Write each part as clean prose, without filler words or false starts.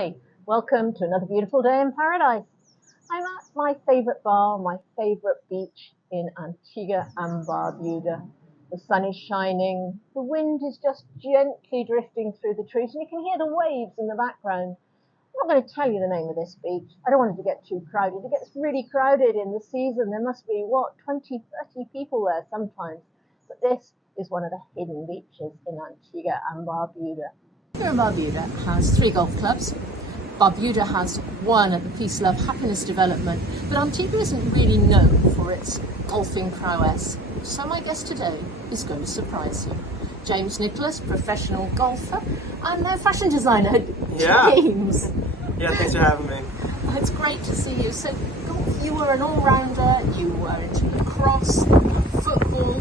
Hi, welcome to another beautiful day in paradise. I'm at my favourite bar, my favourite beach in Antigua and Barbuda. The sun is shining, the wind is just gently drifting through the trees, and you can hear the waves in the background. I'm not going to tell you the name of this beach. I don't want it to get too crowded. It gets really crowded in the season. There must be, 20, 30 people there sometimes. But this is one of the hidden beaches in Antigua and Barbuda. Barbuda has 3 golf clubs. Barbuda has one at the Peace, Love, Happiness Development, but Antigua isn't really known for its golfing prowess. So my guest today is going to surprise you. James Nicholas, professional golfer and fashion designer. Yeah. James. Yeah, thanks for having me. It's great to see you. So golf, you were an all-rounder, you were into lacrosse, football.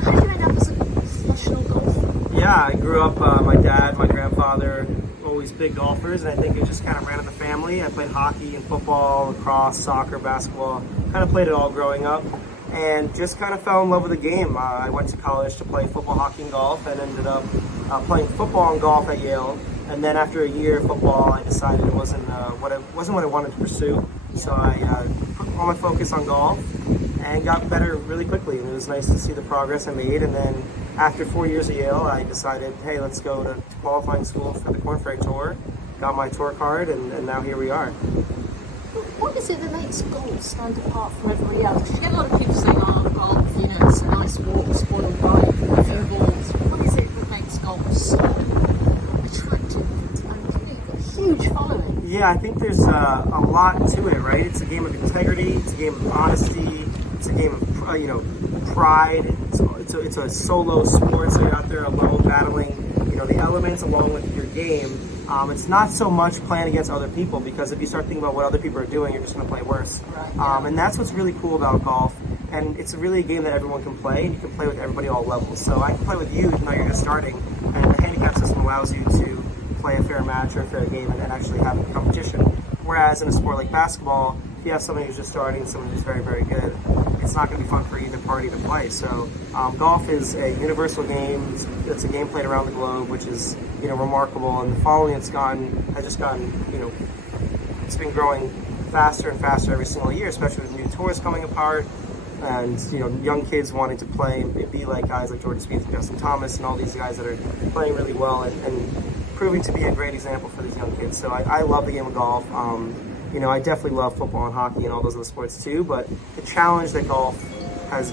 How did you end up as a professional golfer? Yeah, I grew up, my dad, my grandfather, always big golfers, and I think it just kind of ran in the family. I played hockey and football, lacrosse, soccer, basketball, kind of played it all growing up, and just kind of fell in love with the game. I went to college to play football, hockey, and golf, and ended up playing football and golf at Yale. And then after a year of football, I decided it wasn't what I wanted to pursue. So I put all my focus on golf and got better really quickly. And it was nice to see the progress I made. And then after 4 years at Yale, I decided, hey, let's go to qualifying school for the Korn Ferry Tour. Got my tour card, and now here we are. What is it that makes golf stand apart from everybody else? Because you get a lot of people saying, oh, golf, it's a nice walk, spoiled ride, a few balls. What is it that makes golf so attractive? And you've got a huge following. Yeah, I think there's a lot to it, right? It's a game of integrity, it's a game of honesty, it's a game of pride. It's a solo sport, so you're out there alone battling, the elements along with your game. It's not so much playing against other people, because if you start thinking about what other people are doing, you're just going to play worse. Right, yeah. And that's what's really cool about golf. And it's really a game that everyone can play, and you can play with everybody all levels. So I can play with you even though you're just starting, and the handicap system allows you to play a fair match or a fair game and actually have a competition. Whereas in a sport like basketball, if you have somebody who's just starting, someone who's very, very good, it's not going to be fun for either party to play. So golf is a universal game. It's a game played around the globe, which is remarkable. And the following has just gotten it's been growing faster and faster every single year, especially with new tours coming apart, and young kids wanting to play and be like guys like Jordan Spieth and Justin Thomas and all these guys that are playing really well and proving to be a great example for these young kids. So I love the game of golf. I definitely love football and hockey and all those other sports too, but the challenge that golf has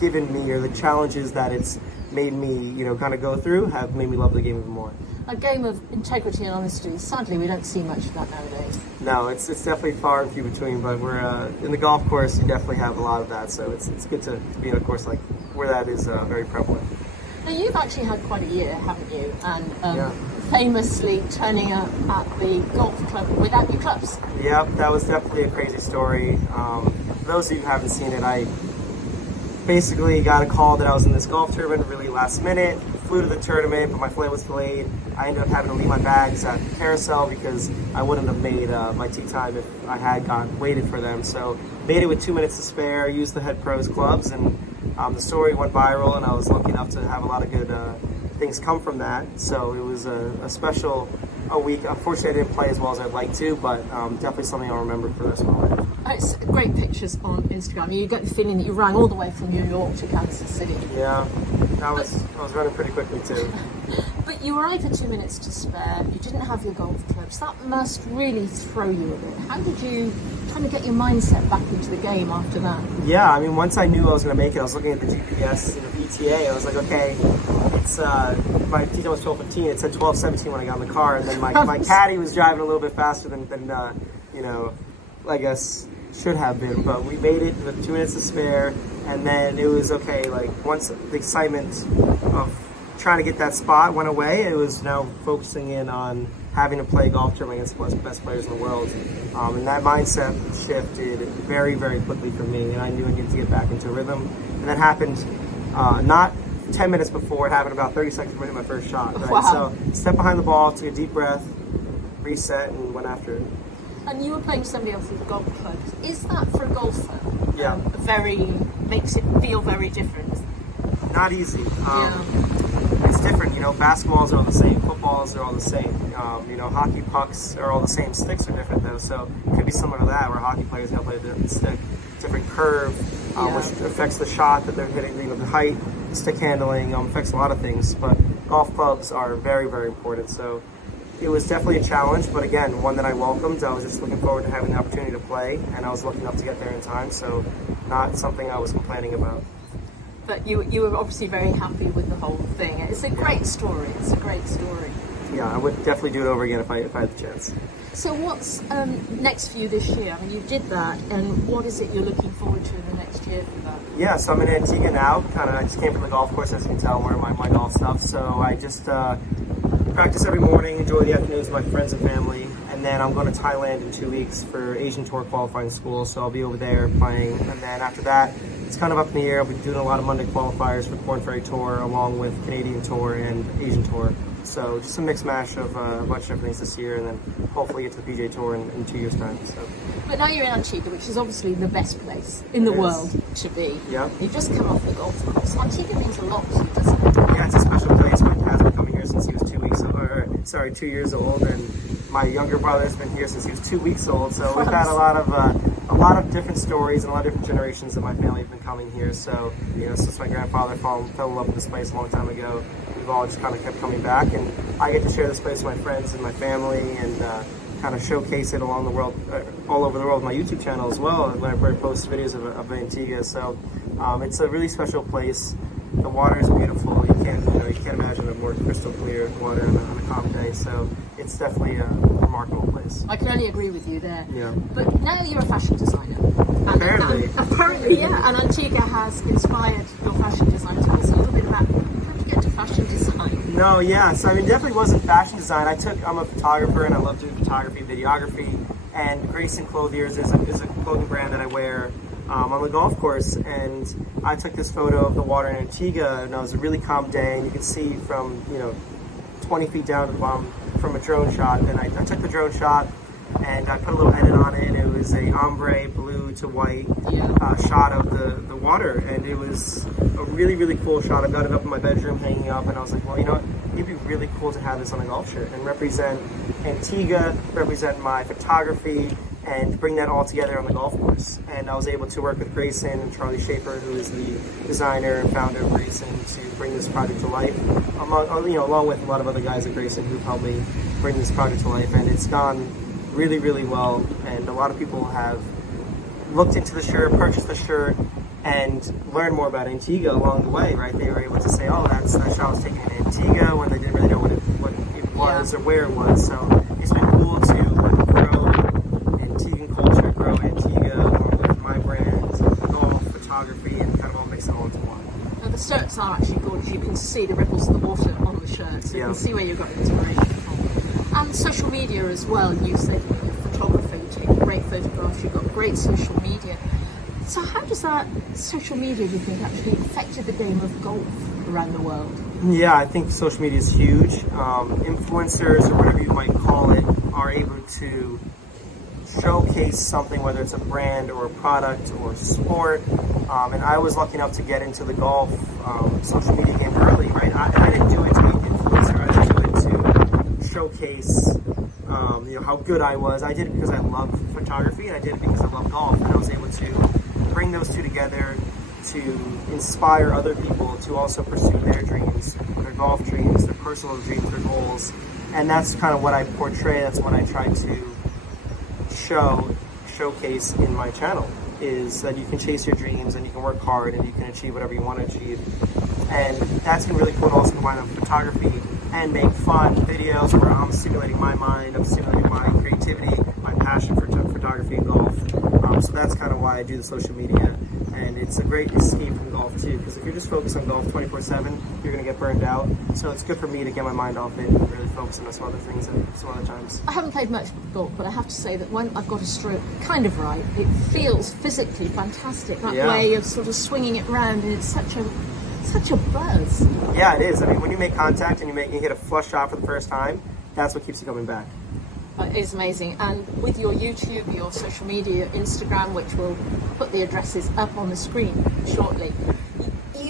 given me, or the challenges that it's made me, kind of go through, have made me love the game even more. A game of integrity and honesty. Sadly, we don't see much of that nowadays. No, it's definitely far and few between, but we're in the golf course, you definitely have a lot of that, so it's good to be in a course like where that is very prevalent. Now, you've actually had quite a year, haven't you? And Yeah. famously turning up at the golf club without your clubs. Yep, that was definitely a crazy story. For those of you who haven't seen it, I basically got a call that I was in this golf tournament really last minute, flew to the tournament, but my flight was delayed. I ended up having to leave my bags at the carousel because I wouldn't have made my tee time if I had waited for them. So made it with 2 minutes to spare, used the Head Pros clubs, and the story went viral, and I was lucky enough to have a lot of good things come from that. So it was a special week. Unfortunately, I didn't play as well as I'd like to, but definitely something I'll remember for the rest of my life. It's great pictures on Instagram. You got the feeling that you ran all the way from New York to Kansa City. Yeah, I was running pretty quickly too. But you arrived with 2 minutes to spare. You didn't have your golf clubs. That must really throw you a bit. How did you kind of get your mindset back into the game after that? Yeah, I mean, once I knew I was going to make it, I was looking at the GPS and the ETA. I was like, okay, it's my tee time was 12:15. It said 12:17 when I got in the car, and then my caddy was driving a little bit faster than I guess should have been. But we made it with 2 minutes to spare, and then it was okay. Like once the excitement of trying to get that spot went away, it was now focusing in on having to play golf tournament against the best players in the world. And that mindset shifted very, very quickly for me, and I knew I needed to get back into a rhythm. And that happened not 10 minutes before, it happened about 30 seconds before I hit my first shot. Right? Wow. So step behind the ball, took a deep breath, reset, and went after it. And you were playing somebody else with the golf clubs. Is that for a golfer? Yeah. Makes it feel very different. Not easy. Yeah. It's different. basketballs are all the same, footballs are all the same. Hockey pucks are all the same. Sticks are different though, so it could be similar to that, where hockey players have to play a different stick, different curve, which affects the shot that they're hitting. The height, the stick handling affects a lot of things. But golf clubs are very, very important. So it was definitely a challenge, but again, one that I welcomed. I was just looking forward to having the opportunity to play, and I was lucky enough to get there in time. So not something I was complaining about. But you were obviously very happy with the whole thing. It's a great story. It's a great story. Yeah, I would definitely do it over again if I had the chance. So what's next for you this year? I mean, you did that, and what is it you're looking forward to in the next year for that? Yeah, so I'm in Antigua now. I just came from the golf course, as you can tell, wearing my golf stuff. So I just practice every morning, enjoy the afternoons with my friends and family, and then I'm going to Thailand in 2 weeks for Asian Tour qualifying school. So I'll be over there playing, and then after that, it's kind of up in the air. I'll be doing a lot of Monday qualifiers for Korn Ferry Tour, along with Canadian Tour and Asian Tour. So just a mix mash of a bunch of different things this year, and then hopefully get to the PGA Tour in 2 years' time. So. But now you're in Antigua, which is obviously the best place in the world to be. Yeah. You've just come off the golf course. Antigua means a lot to you, doesn't it? Yeah, it's a special place. My dad's been coming here since he was 2 years old, and my younger brother's been here since he was 2 weeks old. So we've had a lot of different stories and a lot of different generations of my family have been coming here. So since my grandfather fell in love with this place a long time ago, we've all just kind of kept coming back, and I get to share this place with my friends and my family, and kind of showcase it along the world, all over the world, on my YouTube channel as well, where I post videos of Antigua. So it's a really special place. The water is beautiful. You can't imagine a more crystal clear water on a calm day. So it's definitely a remarkable place. I can only agree with you there. Yeah. But now you're a fashion designer. Apparently. Apparently, yeah. And Antigua has inspired your fashion design. Tell us a little bit about how did you get to fashion design? No, yeah. So definitely wasn't fashion design. I'm a photographer, and I love doing photography, videography. And Greyson Clothiers is a clothing brand that I wear on the golf course, and I took this photo of the water in Antigua, and it was a really calm day, and you could see from 20 feet down to the bottom from a drone shot. And I took the drone shot, and I put a little edit on it. It was a ombre blue to white shot of the water, and it was a really, really cool shot. I got it up in my bedroom, hanging up, and I was like, well, you know what? It'd be really cool to have this on a golf shirt and represent Antigua, represent my photography, and bring that all together on the golf course. And I was able to work with Greyson and Charlie Schaefer, who is the designer and founder of Greyson, to bring this project to life, along with a lot of other guys at Greyson who've helped me bring this project to life. And it's gone really, really well, and a lot of people have looked into the shirt, purchased the shirt, and learned more about Antigua along the way, right? They were able to say, oh, that shot was taken in Antigua, when they didn't really know what it was or where it was. So it's been cool to grow Antiguan culture, grow Antigua along with my brand, golf, photography, and kind of all mix it all into one. Now, the shirts are actually gorgeous. You can see the ripples of the water on the shirt, so you can see where you got inspiration from. And social media as well. You said photography, you take great photographs, you've got great social media. So how does that social media, do you think, actually affected the game of golf around the world? Yeah, I think social media is huge. Influencers, or whatever you might call it, are able to showcase something, whether it's a brand or a product or sport. And I was lucky enough to get into the golf social media game early, right? I didn't do it to be an influencer. I didn't do it to showcase how good I was. I did it because I love photography, and I did it because I love golf. And I was able to bring those two together to inspire other people to also pursue their dreams, their golf dreams, their personal dreams, their goals. And that's kind of what I portray. That's what I try to showcase in my channel, is that you can chase your dreams, and you can work hard, and you can achieve whatever you want to achieve. And that's been really cool to also combine with photography and make fun videos where I'm stimulating my mind, I'm stimulating my creativity, my passion for photography and golf. So that's kind of why I do the social media. And it's a great escape from golf too, because if you're just focused on golf 24/7, you're going to get burned out. So it's good for me to get my mind off it and really focus on some other things at some other times. I haven't played much golf, but I have to say that when I've got a stroke kind of right, it feels physically fantastic. That way of sort of swinging it round, and it's such a buzz. Yeah, it is. I mean, when you make contact and you hit a flush shot for the first time, that's what keeps you coming back. It's amazing. And with your YouTube, your social media, Instagram, which we'll put the addresses up on the screen shortly,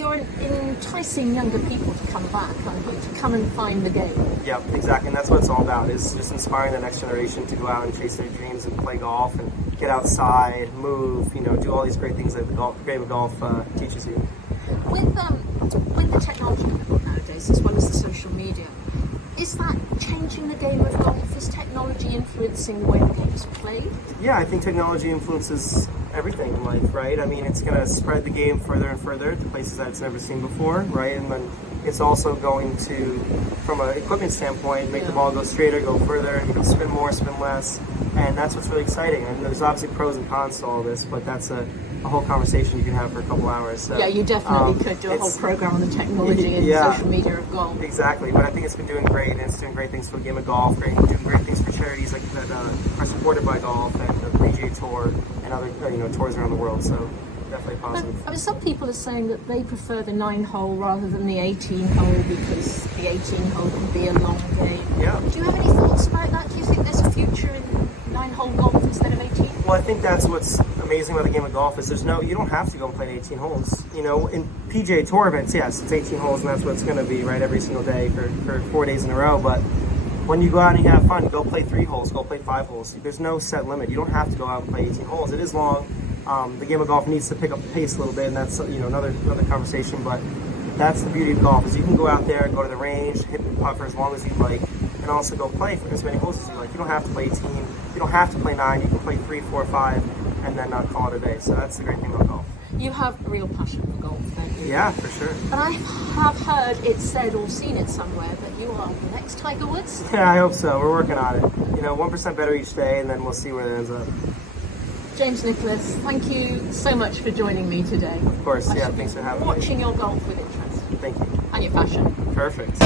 you're enticing younger people to come back, aren't you? To come and find the game. Yeah, exactly, and that's what it's all about, is just inspiring the next generation to go out and chase their dreams and play golf and get outside, move, do all these great things that the game of golf teaches you. With the technology we've got nowadays, as well as the social media, is that changing the game of golf? Is technology influencing the way the game is played? Yeah, I think technology influences everything in life, right? I mean, it's going to spread the game further and further to places that it's never seen before, right? And then it's also going to, from an equipment standpoint, make the ball go straighter, go further, spin more, spin less, and that's what's really exciting. And there's obviously pros and cons to all this, but that's a whole conversation you can have for a couple hours. So, yeah, you definitely could do a whole program on the technology and social media of golf. Exactly, but I think it's been doing great, and it's doing great things for the game of golf, doing great things for charities that are supported by golf, and the PGA Tour and other tours around the world. So definitely positive. But some people are saying that they prefer the 9-hole rather than the 18-hole because the 18-hole can be a long game. Yeah. Do you have any thoughts about that? Do you think there's a future in 9-hole golf instead of 18? Well, I think that's what's amazing about the game of golf is you don't have to go and play 18 holes. In PGA Tour events, yes, it's 18 holes and that's what it's going to be, right, every single day for 4 days in a row. But when you go out and you have fun, go play 3 holes, go play 5 holes. There's no set limit. You don't have to go out and play 18 holes. It is long. The game of golf needs to pick up the pace a little bit, and that's another conversation. But that's the beauty of golf is you can go out there, go to the range, hit the putt for as long as you like, and also go play for as many holes as you like. You don't have to play 18. You don't have to play 9. You can play 3, 4, 5, and then call it a day. So that's the great thing about golf. You have a real passion for golf, don't you? Yeah, for sure. And I have heard it said or seen it somewhere that you are the next Tiger Woods. Yeah, I hope so. We're working on it. 1% better each day, and then we'll see where it ends up. James Nicholas, thank you so much for joining me today. Of course, yeah, thanks for having me. Watching your golf with interest. Thank you. And your fashion. Perfect.